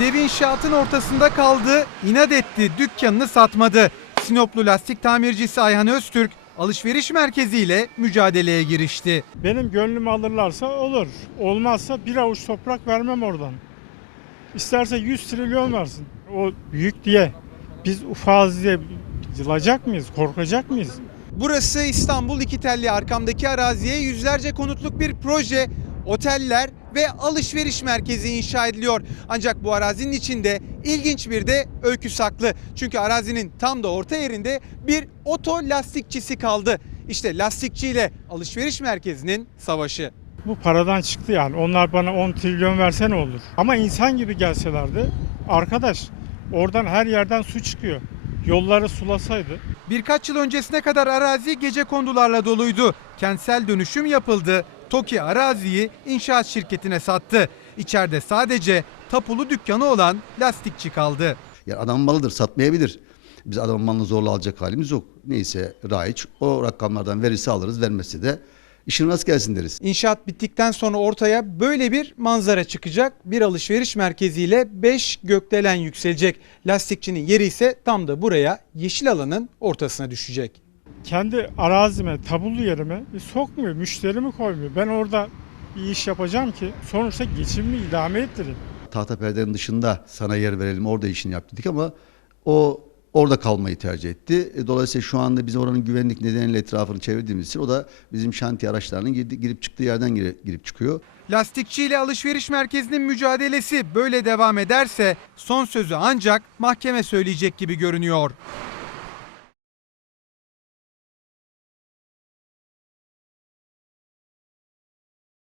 Dev inşaatın ortasında kaldı, inat etti, dükkanını satmadı. Sinoplu lastik tamircisi Ayhan Öztürk alışveriş merkeziyle mücadeleye girişti. Benim gönlümü alırlarsa olur. Olmazsa bir avuç toprak vermem oradan. İsterse 100 trilyon versin. O büyük diye. Biz ufaz diye yılacak mıyız? Korkacak mıyız? Burası İstanbul İkitelli arkamdaki araziye yüzlerce konutluk bir proje, oteller ve alışveriş merkezi inşa ediliyor. Ancak bu arazinin içinde ilginç bir de öykü saklı. Çünkü arazinin tam da orta yerinde bir oto lastikçisi kaldı. İşte lastikçiyle alışveriş merkezinin savaşı. Bu paradan çıktı yani. Onlar bana 10 trilyon verse ne olur? Ama insan gibi gelselerdi arkadaş oradan her yerden su çıkıyor. Yolları sulasaydı Birkaç yıl öncesine kadar arazi gece kondularla doluydu. Kentsel dönüşüm yapıldı. TOKİ araziyi inşaat şirketine sattı. İçeride sadece tapulu dükkanı olan lastikçi kaldı. Yani adam malıdır satmayabilir. Biz adamın malını zorla alacak halimiz yok. Neyse raiç o rakamlardan verirse alırız vermezse de işin rast gelsin deriz. İnşaat bittikten sonra ortaya böyle bir manzara çıkacak. Bir alışveriş merkeziyle 5 gökdelen yükselecek. Lastikçinin yeri ise tam da buraya yeşil alanın ortasına düşecek. Kendi arazime, tabulu yerime sokmuyor, müşterimi koymuyor. Ben orada bir iş yapacağım ki sonuçta geçimimi idame ettireyim. Tahta perdenin dışında sana yer verelim orada işini yap dedik ama o orada kalmayı tercih etti. E, Dolayısıyla şu anda biz oranın güvenlik nedeniyle etrafını çevirdiğimiz için o da bizim şantiye araçlarının girdi- girip çıktığı yerden girip çıkıyor. Lastikçi ile alışveriş merkezinin mücadelesi böyle devam ederse son sözü ancak mahkeme söyleyecek gibi görünüyor.